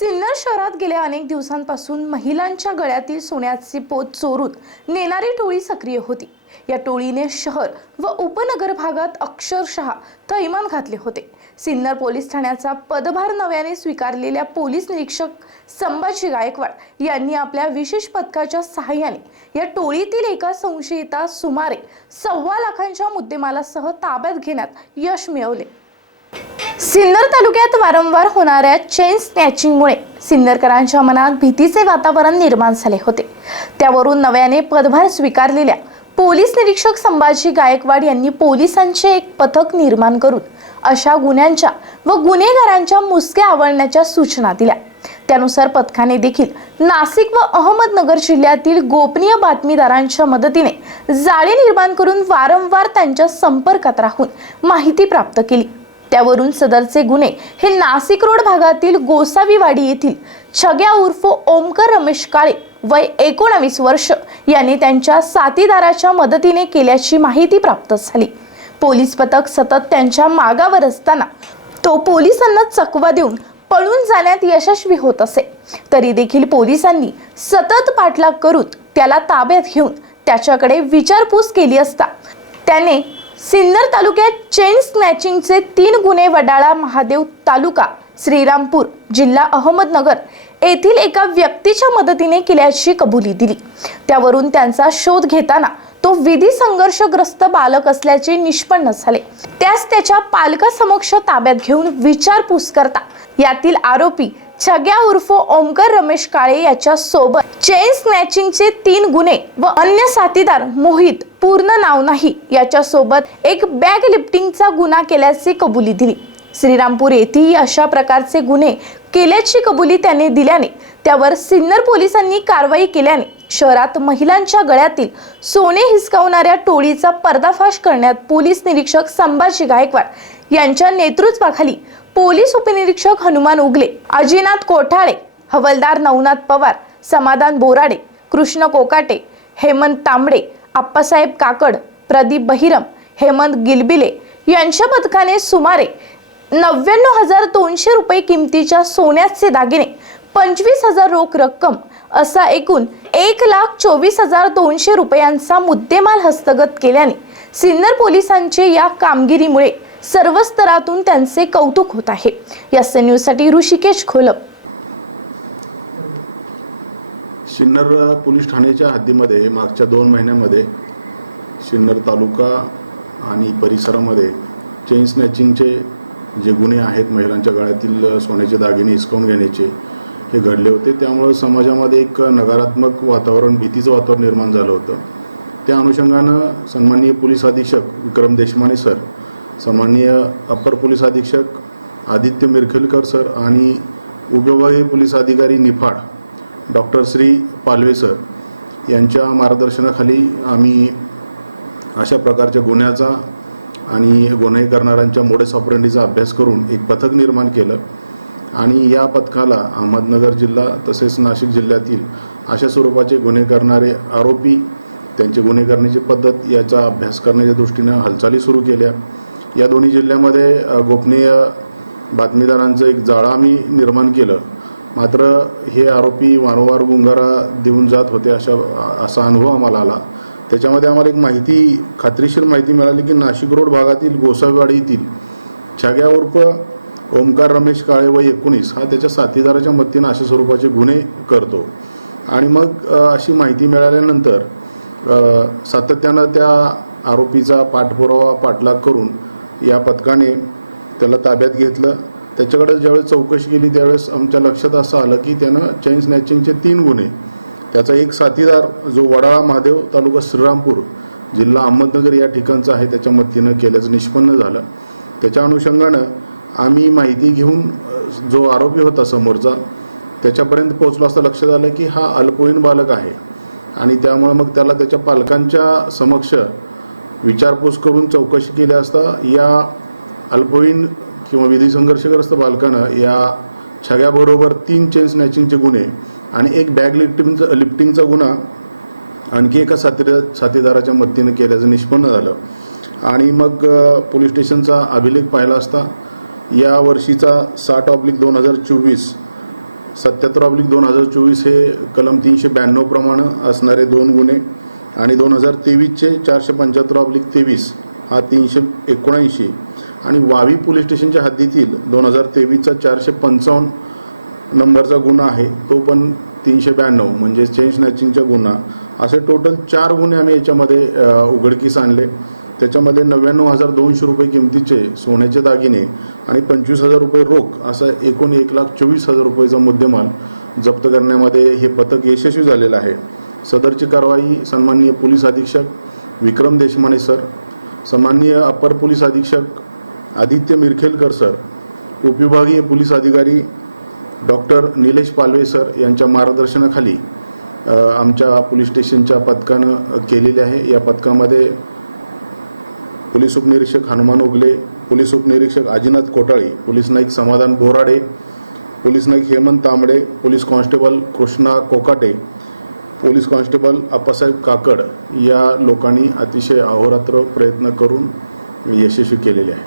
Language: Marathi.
सिन्नर शहरात गेल्या अनेक दिवसांपासून महिलांच्या गळ्यातील सोन्याचे पोत चोरून नेणारी टोळी सक्रिय होती. या टोळीने शहर व उपनगर भागात अक्षरशः थैमान घातले होते. सिन्नर पोलीस ठाण्याचा पदभार नव्याने स्वीकारलेल्या पोलीस निरीक्षक संभाजी गायकवाड यांनी आपल्या विशेष पथकाच्या सहाय्याने या टोळीतील एका संशयिता सुमारे सव्वा लाखांच्या मुद्देमालासह ताब्यात घेण्यात यश मिळवले. सिन्नर तालुक्यात वारंवार होणाऱ्या चेन स्नॅचिंगमुळे सिन्नरकरांच्या मनात भीतीचे वातावरण निर्माण झाले होते. त्यावरून नव्याने पदभार स्वीकारलेल्या पोलीस निरीक्षक संभाजी गायकवाड यांनी पोलिसांचे एक पथक निर्माण करून अशा गुन्ह्यांच्या व गुन्हेगारांच्या मुसक्या आवळण्याच्या सूचना दिल्या. त्यानुसार पथकाने देखील नाशिक व अहमदनगर जिल्ह्यातील गोपनीय बातमीदारांच्या मदतीने जाळे निर्माण करून वारंवार त्यांच्या संपर्कात राहून माहिती प्राप्त केली. त्यावरून सदरचे गुन्हे हे नाशिक रोड भागातील गोसावीवाडी येथील छग्या उर्फ ओमकर रमेश काळे वय एकोणावीस वर्ष यांनी त्यांच्या साथीदाराच्या मदतीने केल्याची माहिती प्राप्त झाली. पोलीस पथक सतत त्यांच्या मागावर असताना तो पोलिसांना चकवा देऊन पळून जाण्यात यशस्वी होत असे. तरी देखील पोलिसांनी सतत पाठलाग करून त्याला ताब्यात घेऊन त्याच्याकडे विचारपूस केली असता त्याने सिन्नर तालुक्यात चेन स्नॅचिंगचे तीन गुन्हे वडाळा महादेव तालुका श्रीरामपूर जिल्हा अहमदनगर येथील एका व्यक्तीच्या मदतीने केल्याची कबुली दिली. त्यावरून त्यांचा शोध घेताना तो विधी संघर्षग्रस्त बालक असल्याचे निष्पन्न झाले. त्यास त्याच्या पालकासमक्ष ताब्यात घेऊन विचारपूस करता. यातील आरोपी छग्या उर्फ ओमकर रमेश काळे याच्या सोबत चेन स्नॅचिंगचे तीन गुन्हे व अन्य साथीदार मोहित पूर्ण नाव नाही याच्या सोबत एक बॅग लिफ्टिंगचा गुन्हा केल्याची कबुली दिली. श्रीरामपूर येथेही अशा प्रकारचे गुन्हे केल्याची कबुली त्याने दिल्याने त्यावर सिन्नर पोलिसांनी कारवाई केल्याने शहरात महिलांच्या गळ्यातील सोने हिसकावणाऱ्या टोळीचा पर्दाफाश करण्यात पोलीस निरीक्षक संभाजी गायकवाड यांच्या नेतृत्वाखाली पोलीस उपनिरीक्षक हनुमान उगले अजिनाथ कोठाळे हवलदार नवनाथ पवार समाधान बोराडे कृष्ण कोकाटे हेमंत तांबडे आप्पासाहेब काकड प्रदीप बहिरम हेमंत गिलबिले यांच्या पथकाने सुमारे नव्याण्णव हजार दोनशे रुपये किमतीच्या सोन्याचे दागिने पंचवीस हजार रोख रक्कम असा एकूण एक लाख चोवीस हजार दोनशे रुपयांचा मुद्देमाल हस्तगत केल्याने सिन्नर पोलिसांचे या कामगिरीमुळे सर्व स्तरातून त्यांचे कौतुक होत आहे. या न्यूजसाठी ऋषिकेश खोलप सिन्नर पोलीस ठाण्याच्या हद्दीमध्ये मागच्या दोन महिन्यामध्ये सिन्नर तालुका आणि परिसरामध्ये चेन स्नॅचिंगचे जे गुन्हे आहेत महिलांच्या गळ्यातील सोन्याचे दागिने हिसकावून घेण्याचे हे घडले होते. त्यामुळं समाजामध्ये एक नकारात्मक वातावरण भीतीचं वातावरण निर्माण झालं होतं. त्या अनुषंगानं सन्माननीय पोलीस अधीक्षक विक्रम देशमाने सर सन्माननीय अप्पर पोलीस अधीक्षक आदित्य मिरखिलकर सर आणि उपविभागीय पोलीस अधिकारी निफाड डॉक्टर श्री पालवे सर यांच्या मार्गदर्शनाखाली आम्ही अशा प्रकारच्या गुन्ह्याचा आणि गुन्हे करणाऱ्यांच्या मोडेस ऑपरेंडीचा अभ्यास करून एक पथक निर्माण केलं. आणि या पथकाला अहमदनगर जिल्हा तसेच नाशिक जिल्ह्यातील अशा स्वरूपाचे गुन्हे करणारे आरोपी त्यांचे गुन्हे करण्याची पद्धत याचा अभ्यास करण्याच्या दृष्टीनं हालचाली सुरू केल्या. या दोन्ही जिल्ह्यामध्ये गोपनीय बातमीदारांचं एक जाळं आम्ही निर्माण केलं. मात्र हे आरोपी वारंवार गुंगारा देऊन जात होते अशा असा अनुभव आम्हाला आला. त्याच्यामध्ये आम्हाला एक माहिती खात्रीशीर माहिती मिळाली की नाशिक रोड भागातील गोसावीवाडी येथील छाग्या उर्फ ओमकार रमेश काळे व एकोणीस हा त्याच्या साथीदाराच्या मदतीनं अशा स्वरूपाचे गुन्हे करतो. आणि मग अशी माहिती मिळाल्यानंतर सातत्यानं त्या आरोपीचा पाठपुरावा पाठलाग करून या पथकाने त्याला ताब्यात घेतलं. त्याच्याकडे ज्यावेळेस चौकशी केली त्यावेळेस आमच्या लक्षात असं आलं की त्यानं चेन स्नॅचिंगचे तीन गुन्हे त्याचा एक साथीदार जो वडाळा महादेव तालुका श्रीरामपूर जिल्हा अहमदनगर या ठिकाणचा आहे त्याच्या मदतीनं केल्याचं निष्पन्न झालं. त्याच्या अनुषंगानं आम्ही माहिती घेऊन जो आरोपी होता समोरचा त्याच्यापर्यंत पोहोचलो असता लक्षात आलं की हा अल्पवयीन बालक आहे. आणि त्यामुळं मग त्याला त्याच्या पालकांच्या समक्ष विचारपूस करून चौकशी केली असता या अल्पवयीन किंवा विधी संघर्षग्रस्त बालकानं या छग्याबरोबर तीन चेन स्नॅचिंगचे गुन्हे आणि एक बॅग लिफ्टिंगचा लिफ्टिंगचा गुन्हा आणखी एका साथीदार साथीदाराच्या मदतीनं केल्याचं निष्पन्न झालं. आणि मग पोलीस स्टेशनचा अभिलेख पाहिला असता या वर्षीचा साठ ऑब्लिक दोन हजार चोवीस सत्याहत्तर ऑब्लिक दोन हजार चोवीस हे कलम तीनशे ब्याण्णव प्रमाणे असणारे दोन गुन्हे आणि दोन हजार तेवीसचे चारशे पंच्याहत्तर ऑब्लिक तेवीस हा तीनशे एकोणऐंशी. आणि वावी पोलीस स्टेशनच्या हद्दीतील दोन हजार तेवीसचा चारशे पंचावन्न नंबरचा गुन्हा आहे तो पण तीनशे ब्याण्णव म्हणजे चेन स्नॅचिंगचा गुन्हा. असे टोटल चार गुन्हे आम्ही याच्यामध्ये उघडकीस आणले. त्याच्यामध्ये नव्याण्णव हजार दोनशे रुपये किमतीचे सोन्याचे दागिने आणि पंचवीस हजार रुपये रोख असा एकूण एक लाख चोवीस हजार रुपयेचा मुद्देमाल जप्त करण्यामध्ये हे पथक यशस्वी झालेलं आहे. सदरची कारवाई सन्माननीय पोलीस अधीक्षक विक्रम देशमाने सर सन्माननीय अपर पोलीस अधीक्षक आदित्य मिरखेलकर सर उपविभागीय पोलीस अधिकारी डॉक्टर निलेश पालवे सर यांच्या मार्गदर्शनाखाली आमच्या पोलीस स्टेशनच्या पथकानं केलेली आहे. या पथकामध्ये पोलीस उपनिरीक्षक हनुमान उगले पोलीस उपनिरीक्षक अजिनाथ कोटाळे पोलीस नाईक समाधान Borade police Naik Hemant Tambde police constable Krishna Kokate police constable Appasaheb Kakad या लोकांनी अतिशय अहोरात्र प्रयत्न करून यशस्वी केलेले आहे.